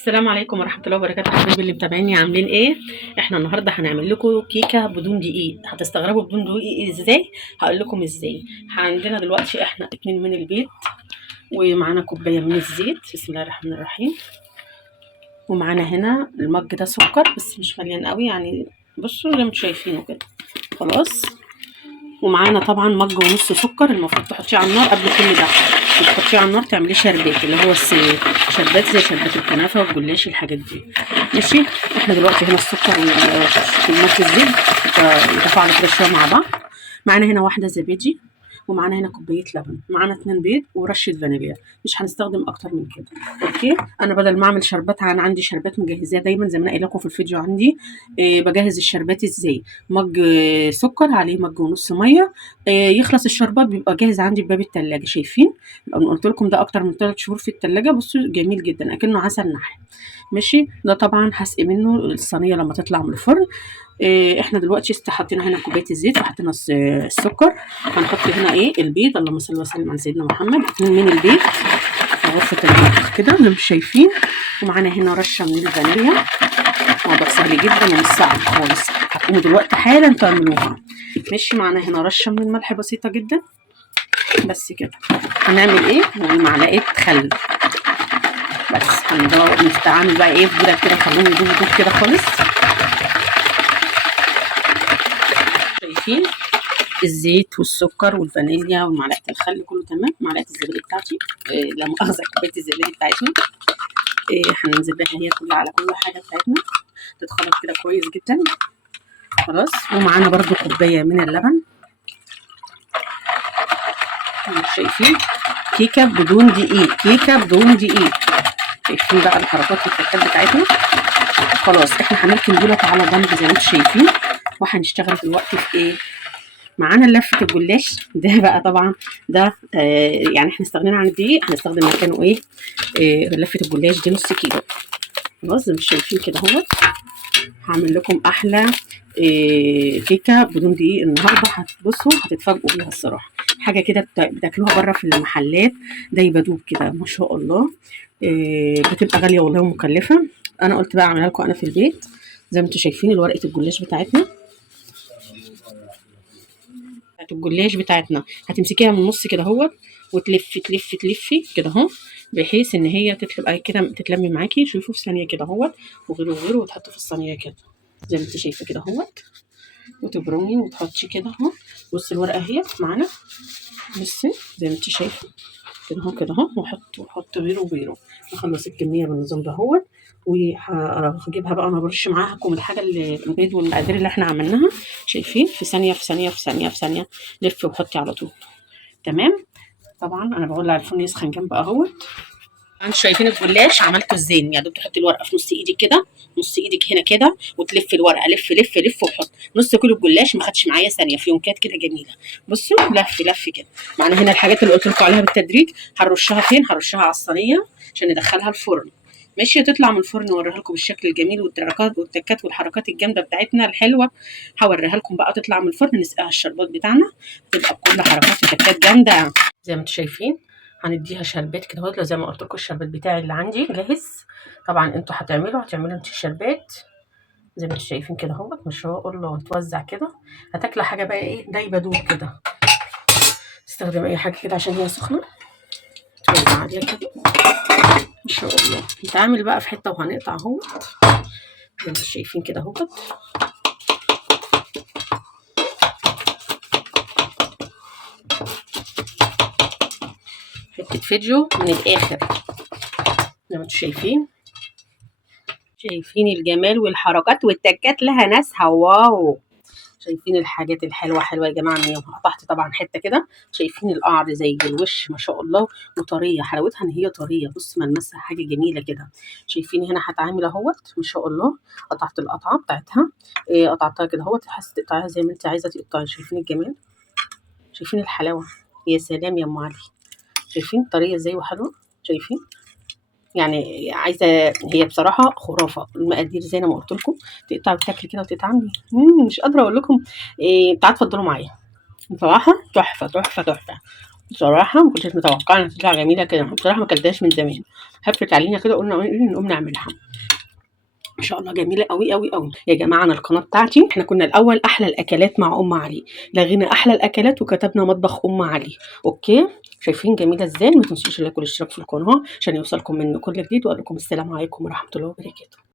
السلام عليكم ورحمة الله وبركاته حبايبي اللي متابعيني عاملين ايه؟ احنا النهارده هنعمل لكم كيكة بدون دقيق. هتستغربوا بدون دقيق ازاي؟ هقول لكم ازاي. عندنا دلوقتي احنا 2 من البيض، ومعانا كوباية من الزيت. بسم الله الرحمن الرحيم. ومعانا هنا المج ده سكر بس مش مليان قوي، يعني بصوا زي ما انتم شايفينه كده. خلاص. ومعانا طبعا مج ونص سكر، المفروض تحطيه على النار قبل كل ده. تحطيه على النار تعمليه شربات، اللي هو شربات زي شربات الكنافه والجلاش الحاجات دي. ماشي. احنا دلوقتي هنا السكر والمج الزيت يتفاعلوا كده شويه مع بعض. معانا هنا واحده زبادي، ومعانا هنا كوبايه لبن، معانا 2 بيض ورشه فانيليا. مش هنستخدم اكتر من كده. اوكي. انا بدل ما اعمل شربات عندي شربات مجهزاه دايما زي ما انا قايله لكم في الفيديو عندي. بجهز الشربات ازاي. مج سكر عليه مج ونص ميه. يخلص الشربات بيبقى جاهز عندي بباب التلاجة. شايفين؟ انا قلت لكم ده اكتر من 3 شهور في التلاجة. بصوا جميل جدا اكنه عسل نحل. ماشي. ده طبعا هسقي منه الصينيه لما تطلع من الفرن. احنا دلوقتي حطينا هنا كوبايه الزيت وحطينا السكر. هنحط هنا البيض. اللهم صل وسلم على سيدنا محمد. 2 من البيض في غرفه المطبخ كده زي ما شايفين. ومعانا هنا رشه من الفانيليا. موضوع سهل جدا ومش صعب خالص، هتقوموا دلوقتي حالا تعملوها. ماشي. معانا هنا رشه من الملح بسيطه جدا بس كده. هنعمل ومعلقه خل بس. هنستعمل بقى في دول كده، نخليهم يدوبوا كده خالص. شايفين الزيت والسكر والفانيليا ومعلقه الخل كله تمام. معلقه الزبادي بتاعتي، لا مؤاخذه كوبايه الزبادي بتاعتنا. هننزل بها هي كلها على كل حاجه بتاعتنا، تتخلط كده كويس جدا. خلاص. ومعانا برضو كوبايه من اللبن. شايفين؟ كيكه بدون دقيق، كيكه بدون دقيق. شايفين بقى الحركات والتكات بتاعتنا. خلاص. احنا هنركن دولت على جنب زي ما انتم شايفين، وهنشتغل دلوقتي في معانا لفه الجلاش ده بقى. طبعا ده يعني احنا استغنينا عن الدقيق، هنستخدم مكانه لفه الجلاش دي نص كيلو. خلاص زي ما شايفين كده اهوت. هعمل لكم احلى كيكه بدون دقيق النهارده. هتبصوا هتتفاجئوا بيها الصراحه. حاجه كده بتاكلوها بره في المحلات دايبه دوب كده ما شاء الله. بتبقى غاليه والله ومكلفه. انا قلت بقى اعملها لكم انا في البيت. زي ما انتم شايفين ورقه الجلاش بتاعتنا. الجلاش بتاعتنا هتمسكيها من النص كده اهوت، وتلفي تلفي تلفي كده اهو، بحيث ان هي تبقى كده تتلمي معاكي. شوفوا في ثانيه كده اهوت، وغيره وغيره، وتحطي في الصينيه كده زي ما انت شايفه كده اهوت، وتبرمي وتحطي كده اهو. بصي الورقه اهي معانا. بصي زي ما انت شايفه كده اهو كده اهو. وحط غيره وغيره. نخلص الكميه بالنظام ده اهوت. وهجيبها بقى انا برش معاكم الحاجه اللي البيض والمقادير اللي احنا عملناها. شايفين؟ في ثانيه في ثانيه في ثانيه في ثانيه. لفي وحطي على طول. تمام. طبعا انا بقول على الفرن يسخن جنب اهوت. انتوا شايفين الجلاش عملته ازاي؟ يا دوب تحطي الورقه في نص ايدك كده، نص ايدك هنا كده، وتلفي الورقه لف لف لف وحط. نص كيلو الجلاش ما خدش معايا ثانيه، في يونكات كده جميله. بصوا لف لف كده. معانا هنا الحاجات اللي قلت لكم عليها بالتدريج. هنرشها فين؟ هرشها على الصينيه عشان ندخلها الفرن. ماشي. تطلع من الفرن اوريها لكم بالشكل الجميل والتركات والتكات والحركات الجامده بتاعتنا الحلوه. هوريها لكم بقى تطلع من الفرن نسقيها الشربات بتاعنا، تبقى بكل حركات وتكات جامده زي ما انتم شايفين. هنديها شربات كده اهوت. زي ما قلت لكم الشربات بتاعي اللي عندي جاهز. طبعا انتوا هتعملوا انتوا الشربات زي ما انتوا شايفين كده اهوت ما شاء الله. توزع كده. هتاكلوا حاجه بقى دايبه دوب كده. استخدم اي حاجه كده عشان هي سخنه. توزع عليها كده ما شاء الله. نتعامل بقى في حته وهنقطع اهوت زي ما انتوا شايفين كده اهوت. حته فيديو من الاخر زي ما انتوا شايفين. شايفين الجمال والحركات والتكات لها ناسها. واو. شايفين الحاجات الحلوه حلوه يا جماعه. من يومها قطعت طبعا حته كده. شايفين القعر زي الوش ما شاء الله، وطريه. حلاوتها ان هي طريه. بص ملمسها حاجه جميله كده. شايفين هنا هتعامل اهوت ما شاء الله. قطعت القطعه بتاعتها. قطعتها كده اهوت. حاسه تقطعيها زي ما انت عايزه تقطعي. شايفين الجمال؟ شايفين الحلاوه؟ يا سلام يا ام علي. شايفين طريه ازاي وحلوه؟ شايفين؟ يعني عايزه. هي بصراحه خرافه. المقادير زي ما قلت لكم. تقطعي وتاكلي كده وتتعاملي. مش قادره اقول لكم. تعالوا اتفضلوا معايا. بصراحه تحفه تحفه تحفه. بصراحة ما كنتش متوقعة إنها تطلع جميلة كده، بصراحة ما اكلتهاش من زمان، هفت علينا كده قلنا نقوم نعملها. ما شاء الله جميلة أوي، أوي، أوي. يا جماعة أنا القناة بتاعتي إحنا كنا الأول أحلى الأكلات مع أم علي، لغينا أحلى الأكلات وكتبنا مطبخ أم علي، أوكي؟ شايفين جميلة إزاي؟ ما تنسوش اللايك والاشتراك في القناة عشان يوصلكم منه كل جديد، وأقول لكم السلام عليكم ورحمة الله وبركاته.